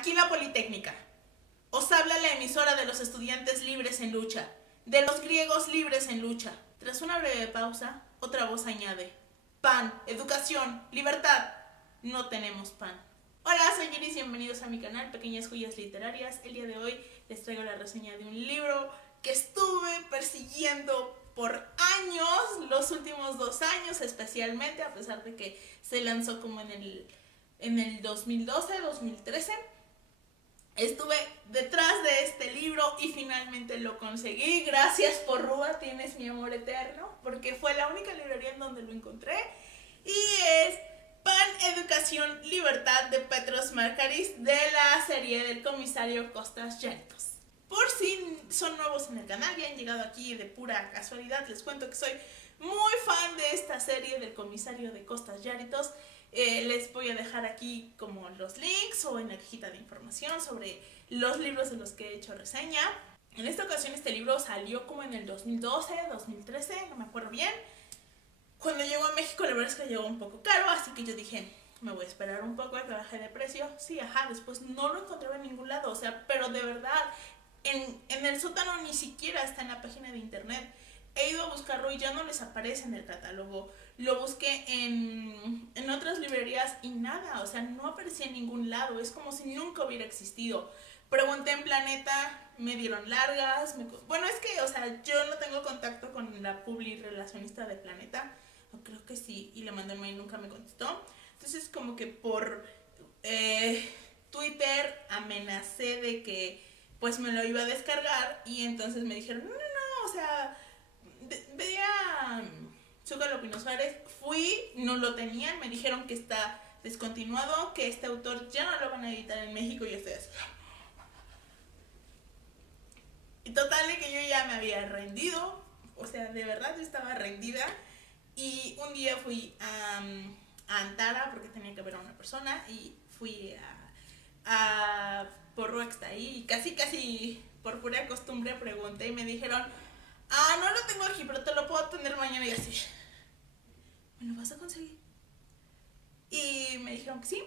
Aquí la Politécnica. Os habla la emisora de los estudiantes libres en lucha, de los griegos libres en lucha. Tras una breve pausa, otra voz añade: pan, educación, libertad. No tenemos pan. Hola, soy Iris y bienvenidos a mi canal Pequeñas Joyas Literarias. El día de hoy les traigo la reseña de un libro que estuve persiguiendo por años, los últimos 2 años especialmente, a pesar de que se lanzó como en el 2012, 2013. Estuve detrás de este libro y finalmente lo conseguí. Gracias por Rúa, tienes mi amor eterno, porque fue la única librería en donde lo encontré. Y es Pan, Educación, Libertad de Petros Markaris, de la serie del comisario Kostas Yaritos. Por si son nuevos en el canal y han llegado aquí de pura casualidad, les cuento que soy muy fan de esta serie del comisario de Kostas Yaritos. Les voy a dejar aquí como los links o en la cajita de información sobre los libros de los que he hecho reseña. En esta ocasión este libro salió como en el 2012, 2013, no me acuerdo bien. Cuando llegó a México la verdad es que llegó un poco caro, así que yo dije, me voy a esperar un poco a que baje de precio. Sí, después no lo encontraba en ningún lado, pero de verdad, en el sótano ni siquiera está en la página de internet. He ido a buscarlo y ya no les aparece en el catálogo. Lo busqué en otras librerías y nada, no aparecía en ningún lado. Es como si nunca hubiera existido. Pregunté en Planeta, me dieron largas. Bueno, es que, yo no tengo contacto con la publi relacionista de Planeta. O creo que sí, y le mandé un mail y nunca me contestó. Entonces, como que por Twitter amenacé de que pues me lo iba a descargar. Y entonces me dijeron, no, veía Zócalo Pino Suárez, fui, no lo tenían, me dijeron que está descontinuado, que este autor ya no lo van a editar en México y yo estoy así. Y total de que yo ya me había rendido, de verdad yo estaba rendida. Y un día fui a Antara porque tenía que ver a una persona y fui a Porro está ahí y casi por pura costumbre pregunté y me dijeron, no lo tengo aquí, pero te lo puedo tener mañana. Y así, ¿me lo vas a conseguir? Y me dijeron que sí,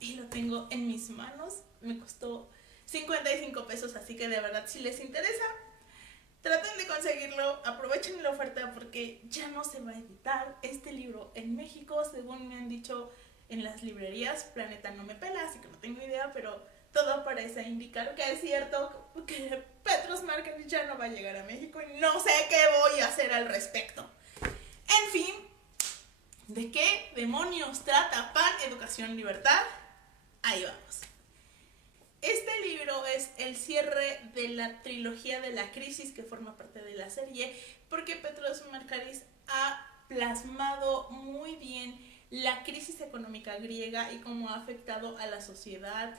y lo tengo en mis manos. Me costó 55 pesos, así que de verdad, si les interesa, traten de conseguirlo, aprovechen la oferta porque ya no se va a editar este libro en México, según me han dicho en las librerías. Planeta no me pela, así que no tengo idea, pero todo parece indicar que es cierto que Petros Markaris ya no va a llegar a México y no sé qué voy a hacer al respecto. En fin, ¿de qué demonios trata Pan, Educación, Libertad? Ahí vamos. Este libro es el cierre de la trilogía de la crisis que forma parte de la serie, porque Petros Markaris ha plasmado muy bien la crisis económica griega y cómo ha afectado a la sociedad,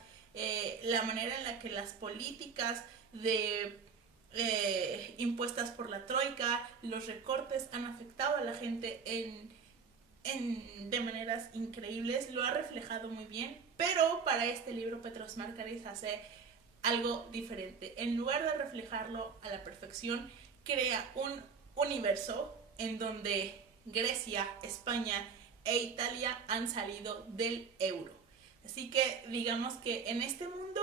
la manera en la que las políticas impuestas por la troika, los recortes han afectado a la gente de maneras increíbles. Lo ha reflejado muy bien, pero para este libro Petros Markaris hace algo diferente. En lugar de reflejarlo a la perfección, crea un universo en donde Grecia, España e Italia han salido del euro. Así que digamos que en este mundo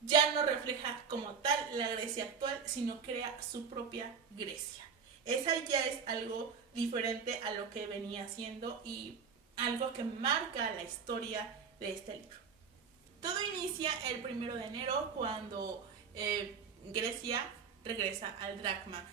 ya no refleja como tal la Grecia actual, sino crea su propia Grecia. Esa ya es algo diferente a lo que venía haciendo y algo que marca la historia de este libro. Todo inicia el 1 de enero cuando Grecia regresa al dracma.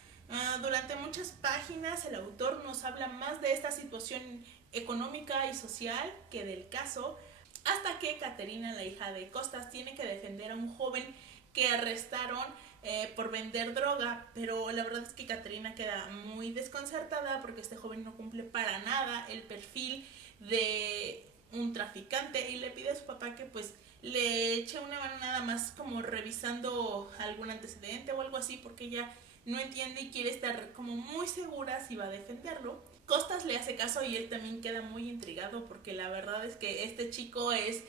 Durante muchas páginas el autor nos habla más de esta situación económica y social que del caso, hasta que Caterina, la hija de Kostas, tiene que defender a un joven que arrestaron por vender droga, pero la verdad es que Caterina queda muy desconcertada porque este joven no cumple para nada el perfil de un traficante y le pide a su papá que pues le eche una mano nada más como revisando algún antecedente o algo así, porque ella no entiende y quiere estar como muy segura si va a defenderlo. Kostas le hace caso y él también queda muy intrigado porque la verdad es que este chico es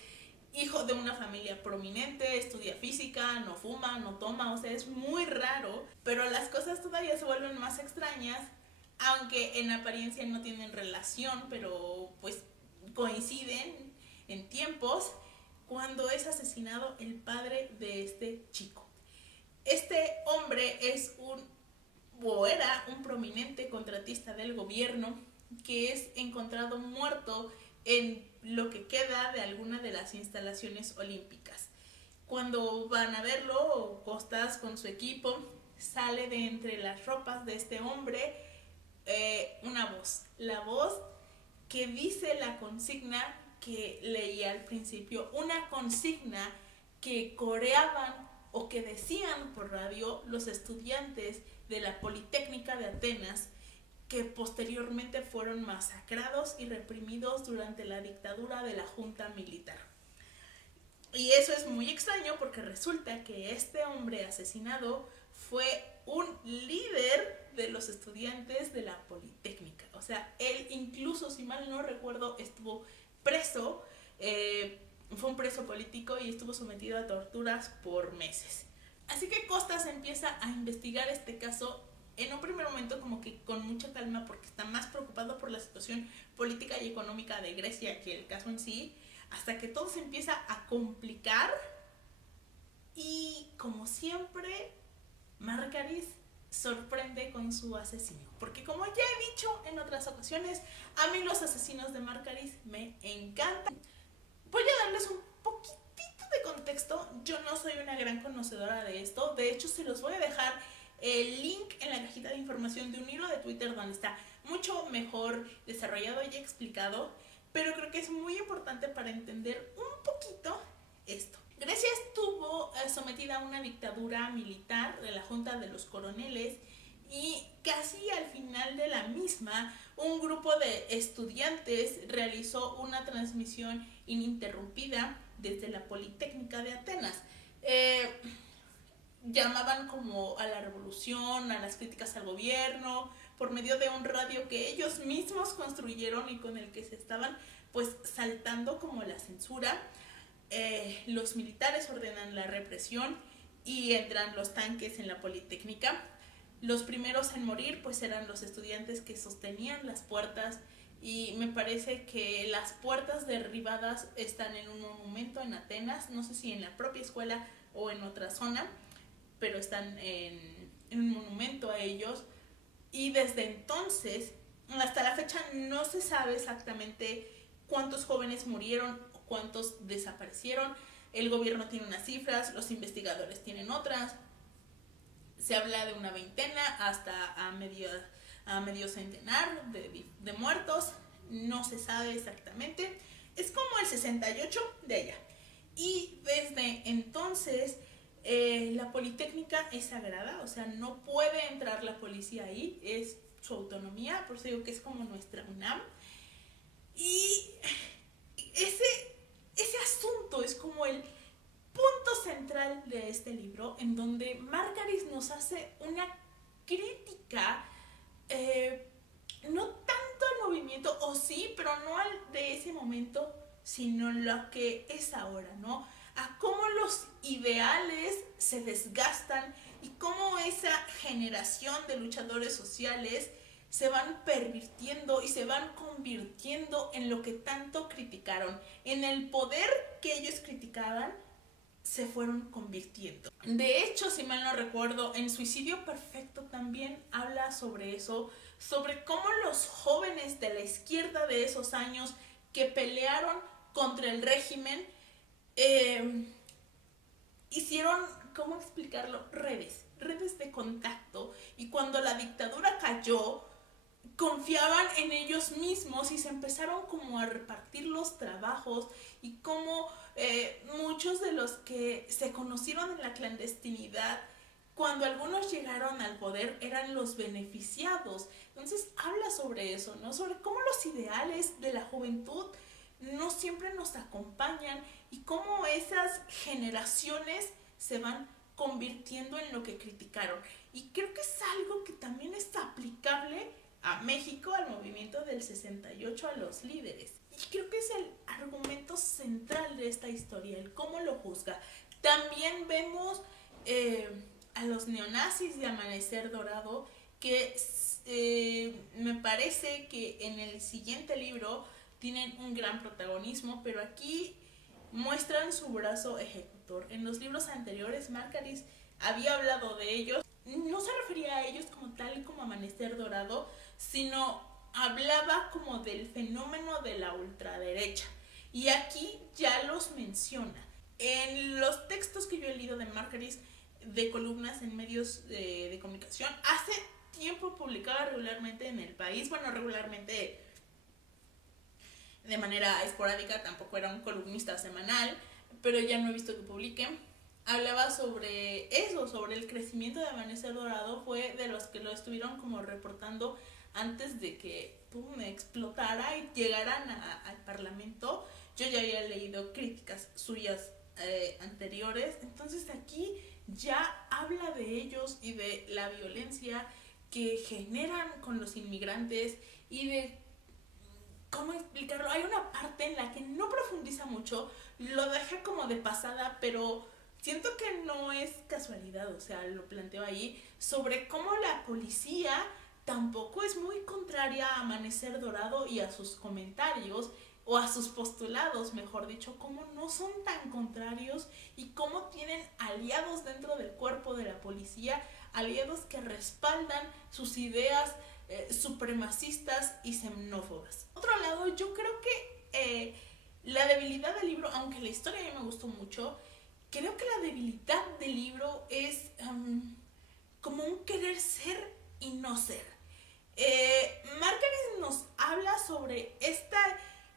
hijo de una familia prominente, estudia física, no fuma, no toma, es muy raro, pero las cosas todavía se vuelven más extrañas, aunque en apariencia no tienen relación, pero pues coinciden en tiempos. cuando es asesinado el padre de este chico. Este hombre era un prominente contratista del gobierno que es encontrado muerto en lo que queda de alguna de las instalaciones olímpicas. Cuando van a verlo, Costas con su equipo, sale de entre las ropas de este hombre una voz. La voz que dice la consigna que leía al principio, una consigna que coreaban o que decían por radio los estudiantes de la Politécnica de Atenas, que posteriormente fueron masacrados y reprimidos durante la dictadura de la Junta Militar. Y eso es muy extraño porque resulta que este hombre asesinado fue un líder de los estudiantes de la Politécnica. O sea, él incluso, si mal no recuerdo, estuvo preso, fue un preso político y estuvo sometido a torturas por meses. Así que Costas empieza a investigar este caso en un primer momento como que con mucha calma porque está más preocupado por la situación política y económica de Grecia que el caso en sí, hasta que todo se empieza a complicar y como siempre Márgaris sorprende con su asesino, porque como ya he dicho en otras ocasiones, a mí los asesinos de Márgaris me encantan. Voy a darles un poquitito de contexto. Yo no soy una gran conocedora de esto, de hecho se los voy a dejar el link en la cajita de información de un hilo de Twitter donde está mucho mejor desarrollado y explicado, pero creo que es muy importante para entender un poquito esto. Grecia estuvo sometida a una dictadura militar de la Junta de los Coroneles y casi al final de la misma un grupo de estudiantes realizó una transmisión ininterrumpida desde la Politécnica de Atenas. Llamaban como a la revolución, a las críticas al gobierno, por medio de un radio que ellos mismos construyeron y con el que se estaban pues saltando como la censura. Los militares ordenan la represión y entran los tanques en la Politécnica. Los primeros en morir pues eran los estudiantes que sostenían las puertas y me parece que las puertas derribadas están en un monumento en Atenas, no sé si en la propia escuela o en otra zona, pero están en un monumento a ellos y desde entonces hasta la fecha no se sabe exactamente cuántos jóvenes murieron o cuántos desaparecieron. El gobierno tiene unas cifras, los investigadores tienen otras. Se habla de una veintena hasta a medio centenar de muertos. No se sabe exactamente. Es como el 68 de allá. Y desde entonces la Politécnica es sagrada, o sea, no puede entrar la policía ahí, es su autonomía, por eso digo que es como nuestra UNAM. Y ese asunto es como el punto central de este libro, en donde Márgaris nos hace una crítica, no tanto al movimiento, o sí, pero no al de ese momento, sino lo que es ahora, ¿no? A cómo los ideales se desgastan y cómo esa generación de luchadores sociales se van pervirtiendo y se van convirtiendo en lo que tanto criticaron. En el poder que ellos criticaban, se fueron convirtiendo. De hecho, si mal no recuerdo, en Suicidio Perfecto también habla sobre eso, sobre cómo los jóvenes de la izquierda de esos años que pelearon contra el régimen hicieron, ¿cómo explicarlo? Redes de contacto, y cuando la dictadura cayó, confiaban en ellos mismos y se empezaron como a repartir los trabajos y como muchos de los que se conocieron en la clandestinidad, cuando algunos llegaron al poder, eran los beneficiados. Entonces habla sobre eso, ¿no? Sobre cómo los ideales de la juventud no siempre nos acompañan y cómo esas generaciones se van convirtiendo en lo que criticaron. Y creo que es algo que también es aplicable a México, al movimiento del 68, a los líderes. Y creo que es el argumento central de esta historia, el cómo lo juzga. También vemos a los neonazis de Amanecer Dorado, que me parece que en el siguiente libro tienen un gran protagonismo, pero aquí muestran su brazo ejecutor. En los libros anteriores, Márquez había hablado de ellos. No se refería a ellos como tal como Amanecer Dorado, sino hablaba como del fenómeno de la ultraderecha. Y aquí ya los menciona. En los textos que yo he leído de Márquez, de columnas en medios de comunicación, hace tiempo publicaba regularmente en El País, bueno, regularmente de manera esporádica, tampoco era un columnista semanal, pero ya no he visto que publiquen. Hablaba sobre eso, sobre el crecimiento de Amanecer Dorado, fue de los que lo estuvieron como reportando antes de que explotara y llegaran al Parlamento. Yo ya había leído críticas suyas anteriores, entonces aquí ya habla de ellos y de la violencia que generan con los inmigrantes y de cómo explicarlo. Hay una parte en la que no profundiza mucho, lo deja como de pasada, pero siento que no es casualidad, o sea, lo planteo ahí, sobre cómo la policía tampoco es muy contraria a Amanecer Dorado y a sus comentarios, o a sus postulados, mejor dicho, cómo no son tan contrarios y cómo tienen aliados dentro del cuerpo de la policía, aliados que respaldan sus ideas supremacistas y xenófobas. Por otro lado, yo creo que la debilidad del libro, aunque la historia a mí me gustó mucho, creo que la debilidad del libro es como un querer ser y no ser. Márquez nos habla sobre esta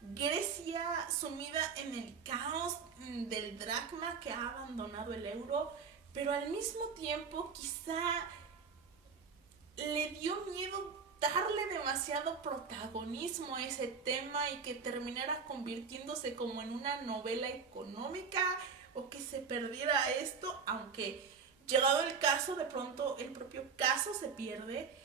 Grecia sumida en el caos del dracma, que ha abandonado el euro, pero al mismo tiempo quizá le dio miedo darle demasiado protagonismo a ese tema y que terminara convirtiéndose como en una novela económica, o que se perdiera esto, aunque llegado el caso, de pronto el propio caso se pierde,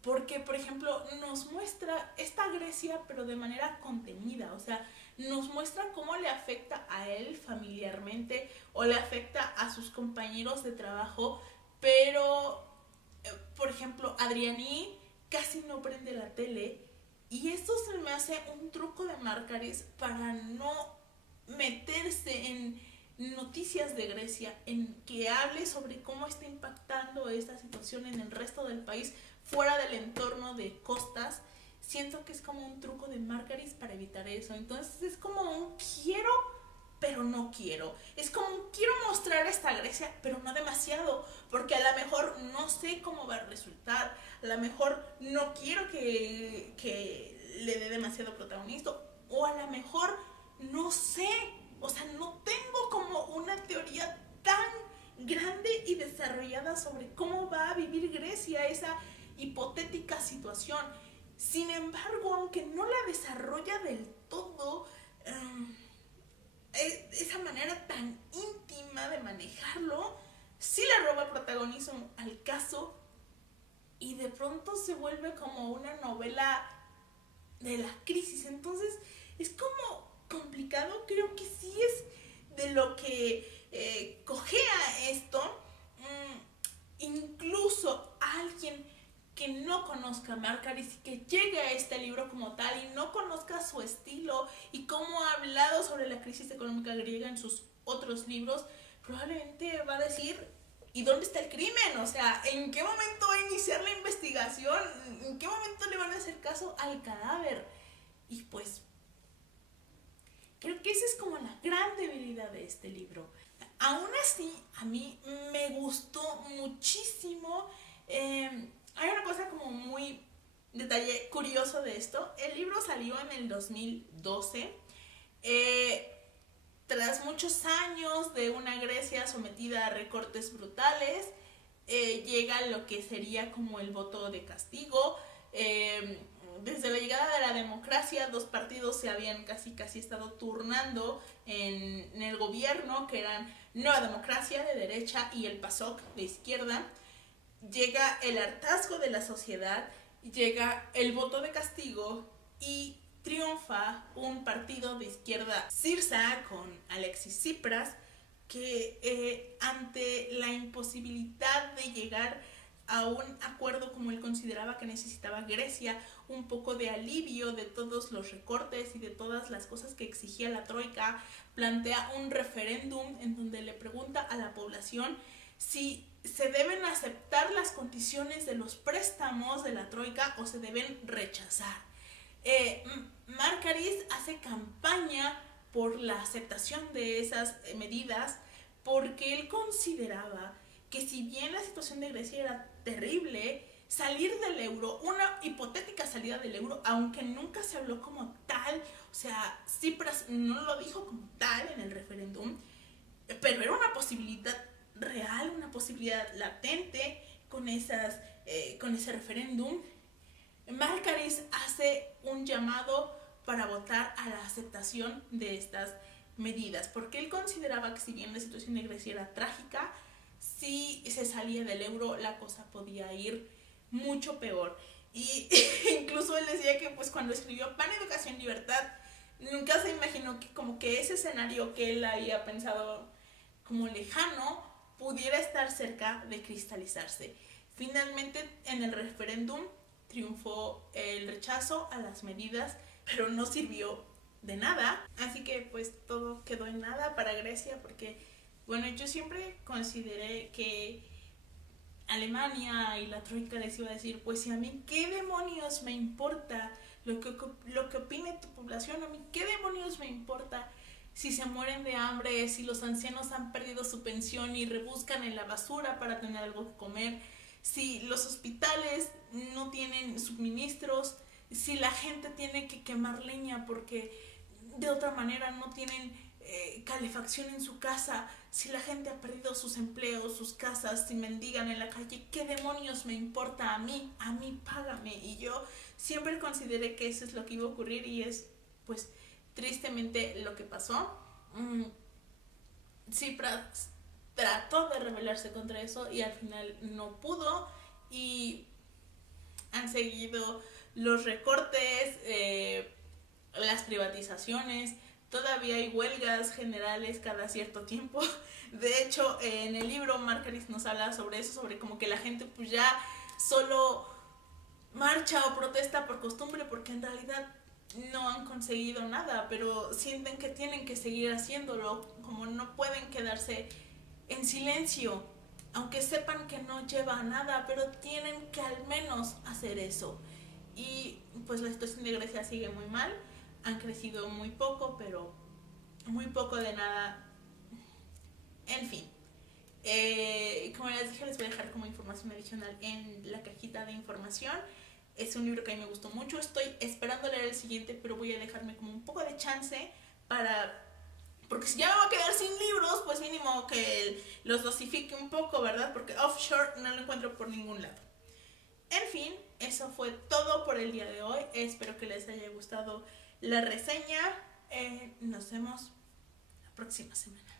porque, por ejemplo, nos muestra esta Grecia, pero de manera contenida, o sea, nos muestra cómo le afecta a él familiarmente o le afecta a sus compañeros de trabajo, pero, por ejemplo, Adriani casi no prende la tele, y esto se me hace un truco de Márquez para no meterse en noticias de Grecia, en que hable sobre cómo está impactando esta situación en el resto del país, fuera del entorno de costas. Siento que es como un truco de Márquez para evitar eso. Entonces es como un quiero, pero no quiero. Es como un quiero mostrar esta Grecia, pero no demasiado, porque a lo mejor no sé cómo va a resultar. A lo mejor no quiero que le dé demasiado protagonismo, o a lo mejor no sé, o sea, no tengo como una teoría tan grande y desarrollada sobre cómo va a vivir Grecia esa hipotética situación. Sin embargo, aunque no la desarrolla del todo, esa manera tan íntima de manejarlo, sí le roba protagonismo al caso, y de pronto se vuelve como una novela de la crisis. Entonces es como complicado. Creo que sí es de lo que cojea esto. Incluso alguien que no conozca a Márquez y que llegue a este libro como tal y no conozca su estilo y cómo ha hablado sobre la crisis económica griega en sus otros libros, probablemente va a decir: ¿y dónde está el crimen? O sea, ¿en qué momento va a iniciar la investigación? ¿En qué momento le van a hacer caso al cadáver? Y pues creo que esa es como la gran debilidad de este libro. Aún así, a mí me gustó muchísimo. Hay una cosa como muy detalle curioso de esto. El libro salió en el 2012. Tras muchos años de una Grecia sometida a recortes brutales, llega lo que sería como el voto de castigo. Desde la llegada de la democracia, dos partidos se habían casi estado turnando en el gobierno, que eran Nueva Democracia de derecha y el PASOK de izquierda. Llega el hartazgo de la sociedad, llega el voto de castigo y triunfa un partido de izquierda Sirza con Alexis Tsipras, que ante la imposibilidad de llegar a un acuerdo como él consideraba que necesitaba Grecia, un poco de alivio de todos los recortes y de todas las cosas que exigía la Troika. Plantea un referéndum en donde le pregunta a la población si se deben aceptar las condiciones de los préstamos de la Troika o se deben rechazar. Márkaris hace campaña por la aceptación de esas medidas porque él consideraba que si bien la situación de Grecia era terrible, salir del euro, una hipotética salida del euro, aunque nunca se habló como tal, o sea, Tsipras no lo dijo como tal en el referéndum, pero era una posibilidad real, una posibilidad latente con ese referéndum. Márkaris hace un llamado para votar a la aceptación de estas medidas, porque él consideraba que si bien la situación de Grecia era trágica, si se salía del euro la cosa podía ir mucho peor. Y incluso él decía que pues cuando escribió Pan, Educación, Libertad, nunca se imaginó que como que ese escenario que él había pensado como lejano pudiera estar cerca de cristalizarse. Finalmente en el referéndum triunfó el rechazo a las medidas, pero no sirvió de nada, así que pues todo quedó en nada para Grecia, porque bueno, yo siempre consideré que Alemania y la Troika les iba a decir, pues si a mí qué demonios me importa lo que opine tu población, a mí qué demonios me importa si se mueren de hambre, si los ancianos han perdido su pensión y rebuscan en la basura para tener algo que comer, si los hospitales no tienen suministros, si la gente tiene que quemar leña porque de otra manera no tienen calefacción en su casa, si la gente ha perdido sus empleos, sus casas, si mendigan en la calle, ¿qué demonios me importa a mí? A mí págame. Y yo siempre consideré que eso es lo que iba a ocurrir y es pues tristemente lo que pasó. Tsipras trató de rebelarse contra eso y al final no pudo, y han seguido los recortes, las privatizaciones, todavía hay huelgas generales cada cierto tiempo. De hecho, en el libro Márkaris nos habla sobre eso, sobre como que la gente pues ya solo marcha o protesta por costumbre porque en realidad no han conseguido nada, pero sienten que tienen que seguir haciéndolo, como no pueden quedarse en silencio, aunque sepan que no lleva a nada, pero tienen que al menos hacer eso. Y pues la situación de Grecia sigue muy mal, han crecido muy poco, pero muy poco de nada. En fin, como les dije, les voy a dejar como información adicional en la cajita de información. Es un libro que a mí me gustó mucho, estoy esperando leer el siguiente, pero voy a dejarme como un poco de chance para... Porque si ya me voy a quedar sin libros, pues mínimo que los dosifique un poco, ¿verdad? Porque Offshore no lo encuentro por ningún lado. En fin, eso fue todo por el día de hoy. Espero que les haya gustado la reseña. Nos vemos la próxima semana.